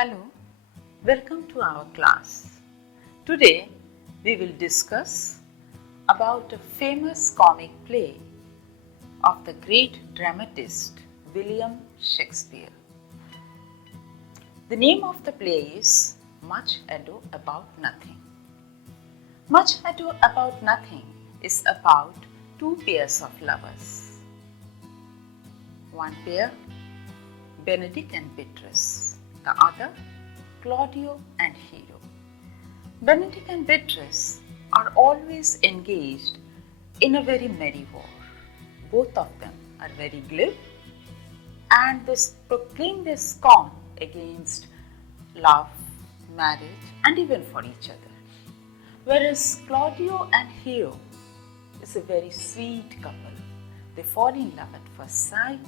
Hello, welcome to our class. Today we will discuss about a famous comic play of the great dramatist William Shakespeare. The name of the play is Much Ado About Nothing. Much Ado About Nothing is about two pairs of lovers. One pair, Benedict and Beatrice. The other, Claudio and Hero. Benedict and Beatrice are always engaged in a very merry war. Both of them are very glib and they proclaim their scorn against love, marriage and even for each other. Whereas Claudio and Hero is a very sweet couple. They fall in love at first sight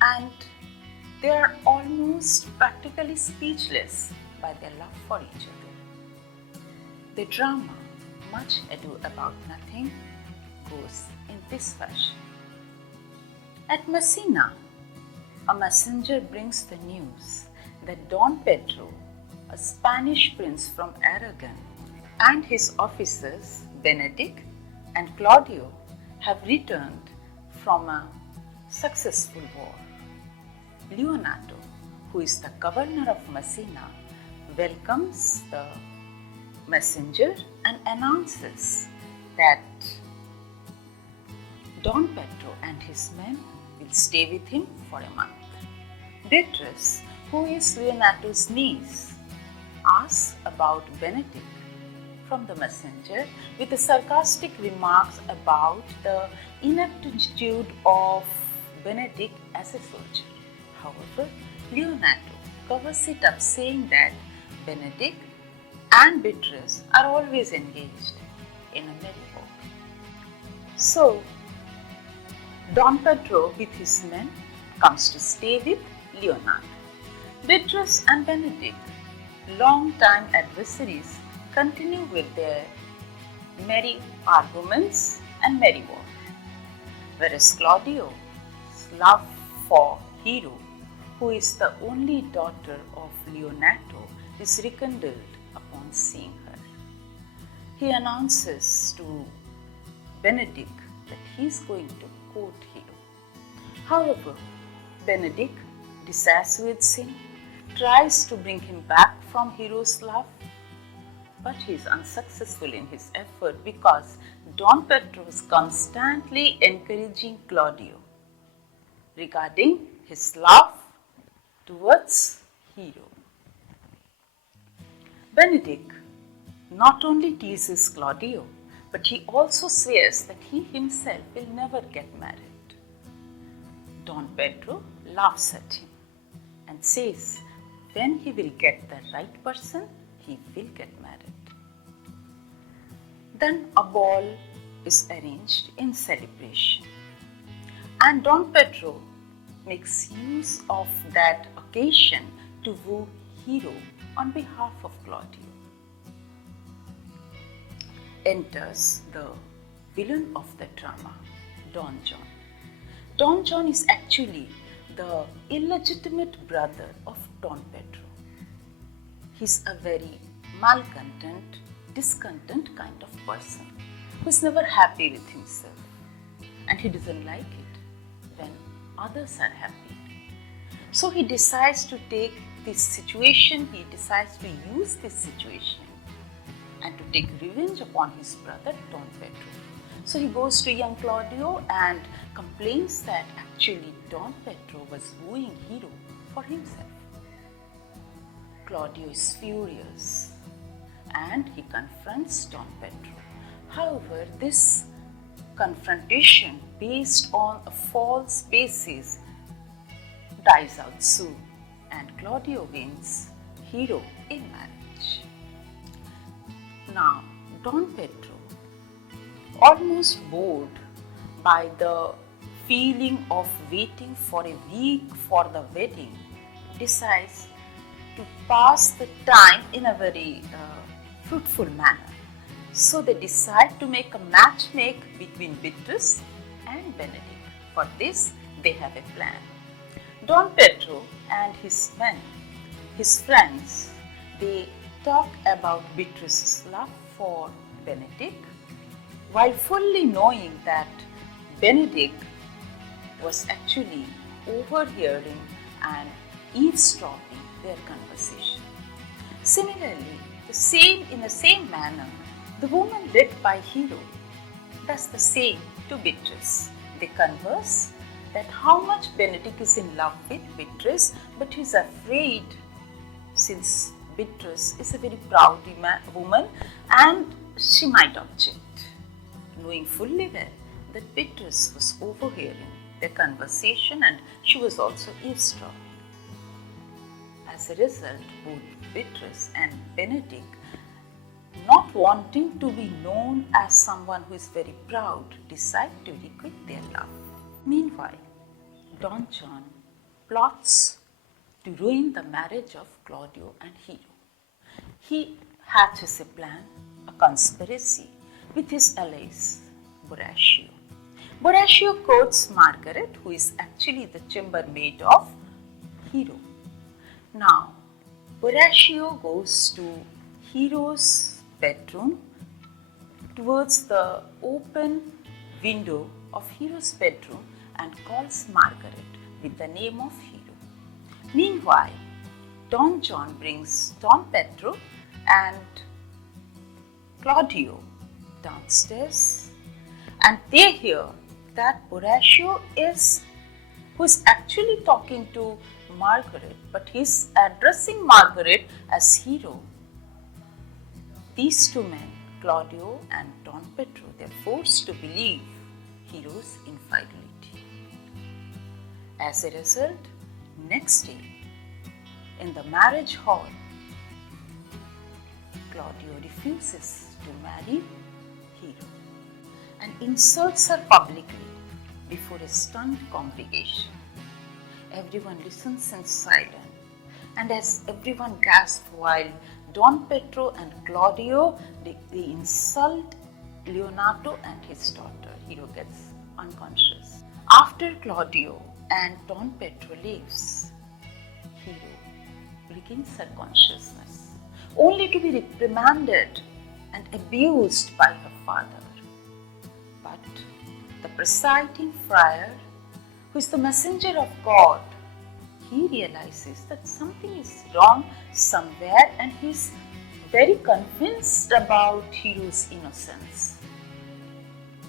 and they are almost practically speechless by their love for each other. The drama, Much Ado About Nothing, goes in this fashion. At Messina, a messenger brings the news that Don Pedro, a Spanish prince from Aragon, and his officers, Benedict and Claudio, have returned from a successful war. Leonato, who is the governor of Messina, welcomes the messenger and announces that Don Pedro and his men will stay with him for a month. Beatrice, who is Leonato's niece, asks about Benedict from the messenger with the sarcastic remarks about the ineptitude of Benedict as a soldier. However, Leonato covers it up saying that Benedict and Beatrice are always engaged in a merry war. So, Don Pedro with his men comes to stay with Leonato. Beatrice and Benedict, long-time adversaries, continue with their merry arguments and merry war. Whereas Claudio's love for Hero, who is the only daughter of Leonato, is rekindled upon seeing her. He announces to Benedict that he is going to court Hero. However, Benedict dissuades him, tries to bring him back from Hero's love, but he is unsuccessful in his effort because Don Pedro is constantly encouraging Claudio regarding his love towards Hero. Benedict not only teases Claudio, but he also swears that he himself will never get married. Don Pedro laughs at him and says when he will get the right person, he will get married. Then a ball is arranged in celebration, and Don Pedro makes use of that occasion to woo Hero on behalf of Claudio. Enters the villain of the drama, Don John. Don John is actually the illegitimate brother of Don Pedro. He's a very malcontent, discontent kind of person who's never happy with himself, and he doesn't like it when others are happy. So he decides to take this situation, he decides to use this situation and to take revenge upon his brother Don Pedro. So he goes to young Claudio and complains that actually Don Pedro was wooing Hero for himself. Claudio is furious and he confronts Don Pedro. However, this confrontation based on a false basis dies out soon and Claudio wins Hero in marriage. Now, Don Pedro, almost bored by the feeling of waiting for a week for the wedding, decides to pass the time in a very fruitful manner. So they decide to make a matchmake between Beatrice and Benedict. For this, they have a plan. Don Pedro and his men his friends, they talk about Beatrice's love for Benedict, while fully knowing that Benedict was actually overhearing and eavesdropping their conversation. Similarly, in the same manner, the woman led by Hero does the same to Beatrice. They converse that how much Benedict is in love with Beatrice, but he is afraid since Beatrice is a very proud woman and she might object, knowing fully well that Beatrice was overhearing their conversation and she was also eavesdropping. As a result, both Beatrice and Benedict, not wanting to be known as someone who is very proud, decide to requite their love. Meanwhile, Don John plots to ruin the marriage of Claudio and Hero. He hatches a plan, a conspiracy with his allies, Borachio. Borachio courts Margaret, who is actually the chambermaid of Hero. Now, Borachio goes to Hero's bedroom towards the open window of Hero's bedroom and calls Margaret with the name of Hero. Meanwhile, Don John brings Don Pedro and Claudio downstairs and they hear that Borachio who is actually talking to Margaret, but he is addressing Margaret as Hero. These two men, Claudio and Don Pedro, they are forced to believe Hero's infidelity. As a result, next day, in the marriage hall, Claudio refuses to marry Hero and insults her publicly before a stunned congregation. Everyone listens in silence, and as everyone gasps while Don Pedro and Claudio they insult Leonardo and his daughter. Hero gets unconscious. After Claudio and Don Pedro leaves, Hero regains her consciousness, only to be reprimanded and abused by her father. But the presiding friar, who is the messenger of God, he realizes that something is wrong somewhere and he is very convinced about Hero's innocence.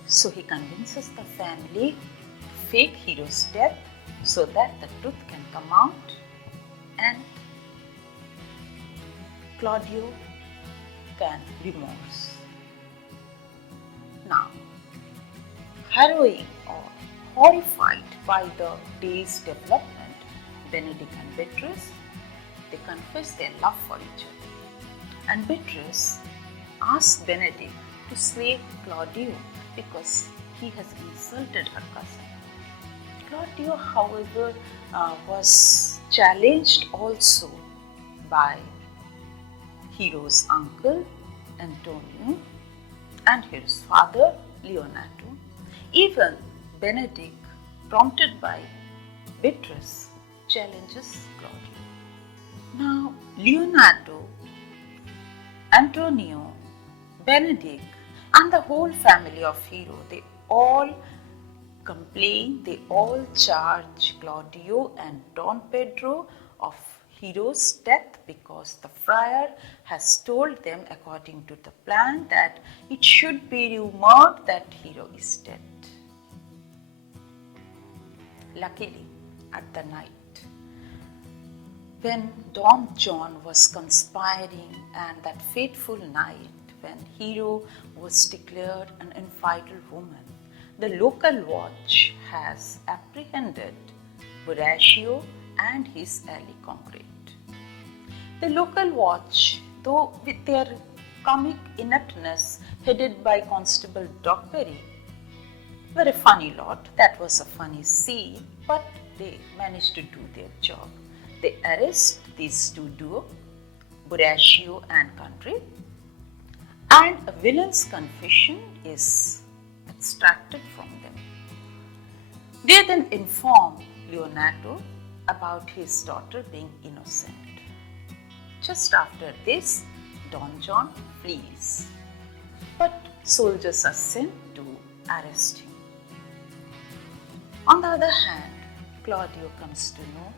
So he convinces the family to fake Hero's death so that the truth can come out and Claudio can remorse. Now, harrowing or horrified by the day's development, Benedict and Beatrice, they confess their love for each other. And Beatrice asks Benedict to slay Claudio because he has insulted her cousin. Claudio, however, was challenged also by Hero's uncle, Antonio, and his father, Leonardo. Even Benedict, prompted by Beatrice, challenges Claudio. Now, Leonardo, Antonio, Benedict, and the whole family of Hero, they all complain, they all charge Claudio and Don Pedro of Hero's death because the friar has told them, according to the plan, that it should be rumored that Hero is dead. Luckily, at the night, when Don John was conspiring and that fateful night when Hero was declared an infidel woman, the local watch has apprehended Borachio and his ally concrete. The local watch, though with their comic ineptness headed by Constable Dogberry, were a funny lot. That was a funny scene, but they managed to do their job. They arrest these two duo, Borachio and country, and a villain's confession is extracted from them. They then inform Leonardo about his daughter being innocent. Just after this, Don John flees, but soldiers are sent to arrest him. On the other hand, Claudio comes to know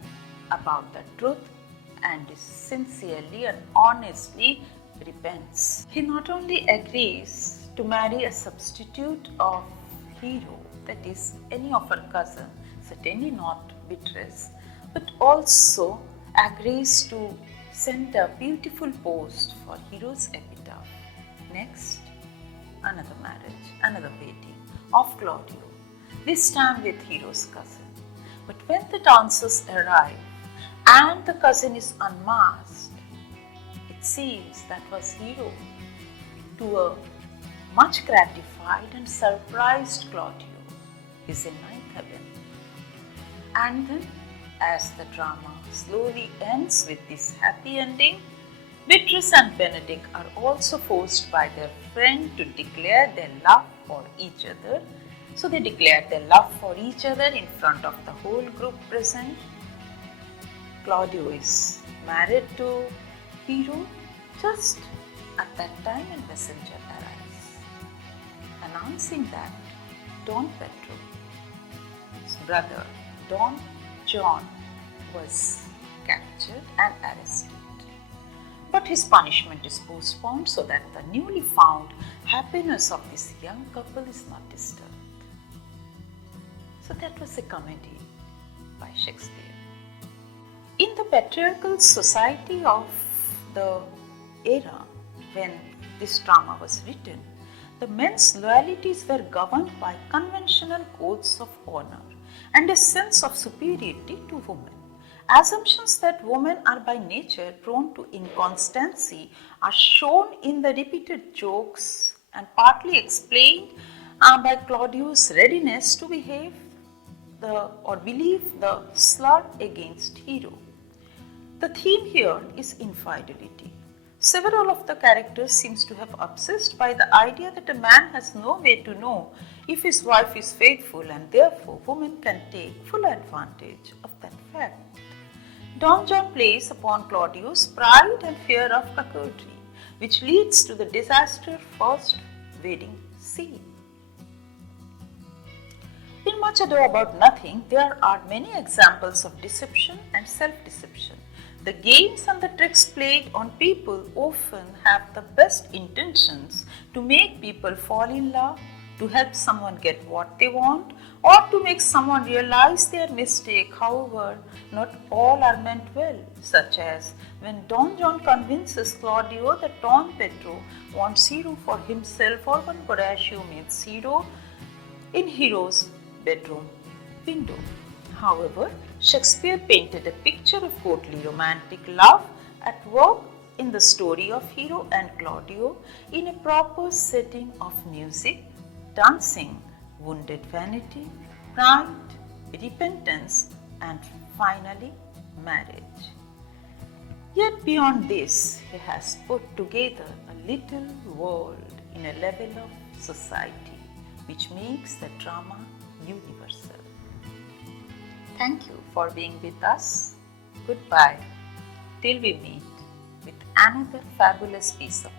about the truth and sincerely and honestly repents. He not only agrees to marry a substitute of Hero, that is, any of her cousins, certainly not Beatrice, but also agrees to send a beautiful post for Hero's epitaph. Next, another marriage, another wedding of Claudio, this time with Hero's cousin. But when the dancers arrive and the cousin is unmasked, it seems that was Hero, to a much gratified and surprised Claudio, is in ninth heaven. And then, as the drama slowly ends with this happy ending, Beatrice and Benedict are also forced by their friend to declare their love for each other. So they declare their love for each other in front of the whole group present. Claudio is married to Hero just at that time when messenger arrives, announcing that Don Pedro's brother Don John was captured and arrested. But his punishment is postponed so that the newly found happiness of this young couple is not disturbed. So that was a comedy by Shakespeare. In the patriarchal society of the era when this drama was written, the men's loyalties were governed by conventional codes of honor and a sense of superiority to women. Assumptions that women are by nature prone to inconstancy are shown in the repeated jokes and partly explained by Claudio's readiness to behave or believe the slur against Hero. The theme here is infidelity. Several of the characters seems to have obsessed by the idea that a man has no way to know if his wife is faithful, and therefore women can take full advantage of that fact. Don John plays upon Claudio's pride and fear of coquetry, which leads to the disastrous first wedding scene. In Much Ado About Nothing, there are many examples of deception and self-deception. The games and the tricks played on people often have the best intentions to make people fall in love, to help someone get what they want, or to make someone realize their mistake. However, not all are meant well, such as when Don John convinces Claudio that Don Pedro wants Hero for himself, or when Horatio meets Hero in Hero's bedroom window. However, Shakespeare painted a picture of courtly romantic love at work in the story of Hero and Claudio in a proper setting of music, dancing, wounded vanity, pride, repentance, and finally marriage. Yet beyond this, he has put together a little world in a level of society which makes the drama universal. Thank you for being with us. Goodbye till we meet with another fabulous piece of